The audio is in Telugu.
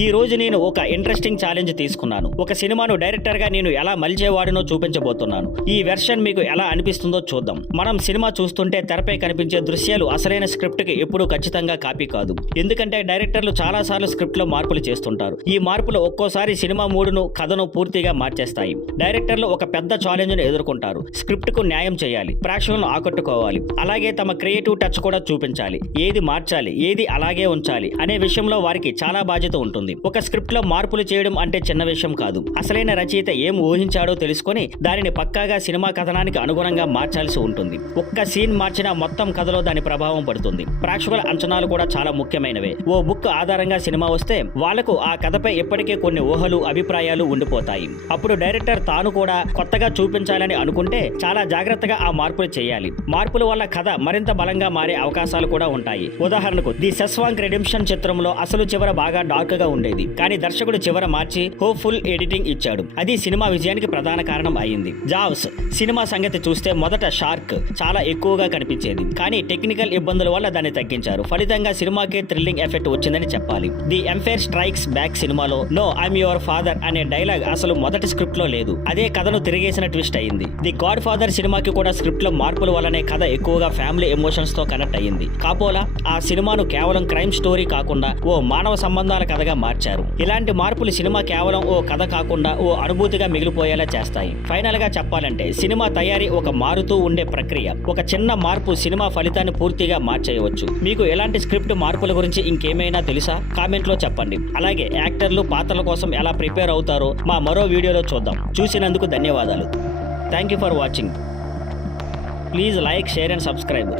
ఈ రోజు నేను ఒక ఇంట్రెస్టింగ్ ఛాలెంజ్ తీసుకున్నాను. ఒక సినిమాను డైరెక్టర్ గా నేను ఎలా మలిచేవాడినో చూపించబోతున్నాను. ఈ వెర్షన్ మీకు ఎలా అనిపిస్తుందో చూద్దాం. మనం సినిమా చూస్తుంటే తెరపై కనిపించే దృశ్యాలు అసలైన స్క్రిప్ట్ కి ఎప్పుడూ ఖచ్చితంగా కాపీ కాదు. ఎందుకంటే డైరెక్టర్లు చాలా సార్లు స్క్రిప్ట్ లో మార్పులు చేస్తుంటారు. ఈ మార్పులు ఒక్కోసారి సినిమా మూడును, కథను పూర్తిగా మార్చేస్తాయి. డైరెక్టర్లు ఒక పెద్ద ఛాలెంజ్ ను ఎదుర్కొంటారు. స్క్రిప్ట్ కు న్యాయం చేయాలి, ప్రేక్షకులను ఆకట్టుకోవాలి, అలాగే తమ క్రియేటివ్ టచ్ కూడా చూపించాలి. ఏది మార్చాలి, ఏది అలాగే ఉంచాలి అనే విషయంలో వారికి చాలా బాధ్యత ఉంటుంది. ఒక స్క్రిప్ట్ లో మార్పులు చేయడం అంటే చిన్న విషయం కాదు. అసలైన రచయిత ఏం ఊహించాడో తెలుసుకొని దానిని పక్కాగా సినిమా కథనానికి అనుగుణంగా మార్చాల్సి ఉంటుంది. ఒక్క సీన్ మార్చినా మొత్తం కథలో దాని ప్రభావం పడుతుంది. ప్రేక్షకుల అంచనాలు కూడా చాలా ముఖ్యమైనవే. ఓ బుక్ ఆధారంగా సినిమా వస్తే వాళ్లకు ఆ కథపై ఎప్పటికే కొన్ని ఊహలు, అభిప్రాయాలు ఉండిపోతాయి. అప్పుడు డైరెక్టర్ తాను కూడా కొత్తగా చూపించాలని అనుకుంటే చాలా జాగ్రత్తగా ఆ మార్పులు చేయాలి. మార్పుల వల్ల కథ మరింత బలంగా మారే అవకాశాలు కూడా ఉంటాయి. ఉదాహరణకు ది శశాంక్ రెడెంప్షన్ చిత్రంలో అసలు చివర బాగా డార్క్ గా ఉండేది, కానీ దర్శకుడు చివర మార్చి హోప్ఫుల్ ఎడిటింగ్ ఇచ్చాడు. అది సినిమా విజయానికి ప్రధాన కారణం అయింది. జావ్స్ సినిమా సంగతి చూస్తే మొదట షార్క్ చాలా ఎక్కువగా కనిపించేది, కానీ టెక్నికల్ ఇబ్బందుల వల్ల దాన్ని తగ్గించారు. ఫలితంగా సినిమాకే థ్రిల్లింగ్ ఎఫెక్ట్ వచ్చిందని చెప్పాలి. ది ఎంపైర్ స్ట్రైక్స్ బ్యాక్ సినిమాలో నో ఐమ్ యువర్ ఫాదర్ అనే డైలాగ్ అసలు మొదటి స్క్రిప్ట్ లో లేదు. అదే కథను తిరిగేసిన ట్విస్ట్ అయింది. ది గాడ్ ఫాదర్ సినిమాకి కూడా స్క్రిప్ట్ లో మార్పుల వల్లనే కథ ఎక్కువగా ఫ్యామిలీ ఎమోషన్స్ తో కనెక్ట్ అయ్యింది. కాపోలా ఆ సినిమాను కేవలం క్రైమ్ స్టోరీ కాకుండా ఓ మానవ సంబంధాల కథగా మార్చారు. ఇలాంటి మార్పులు సినిమా కేవలం ఓ కథ కాకుండా ఓ అనుభూతిగా మిగిలిపోయేలా చేస్తాయి. ఫైనల్ గా చెప్పాలంటే సినిమా తయారీ ఒక మారుతూ ఉండే ప్రక్రియ. ఒక చిన్న మార్పు సినిమా ఫలితాన్ని పూర్తిగా మార్చేయవచ్చు. మీకు ఎలాంటి స్క్రిప్ట్ మార్పుల గురించి ఇంకేమైనా తెలుసా? కామెంట్ లో చెప్పండి. అలాగే యాక్టర్లు పాత్రల కోసం ఎలా ప్రిపేర్ అవుతారో మా మరో వీడియోలో చూద్దాం. చూసినందుకు ధన్యవాదాలు. Thank you for watching. Please like, share and subscribe.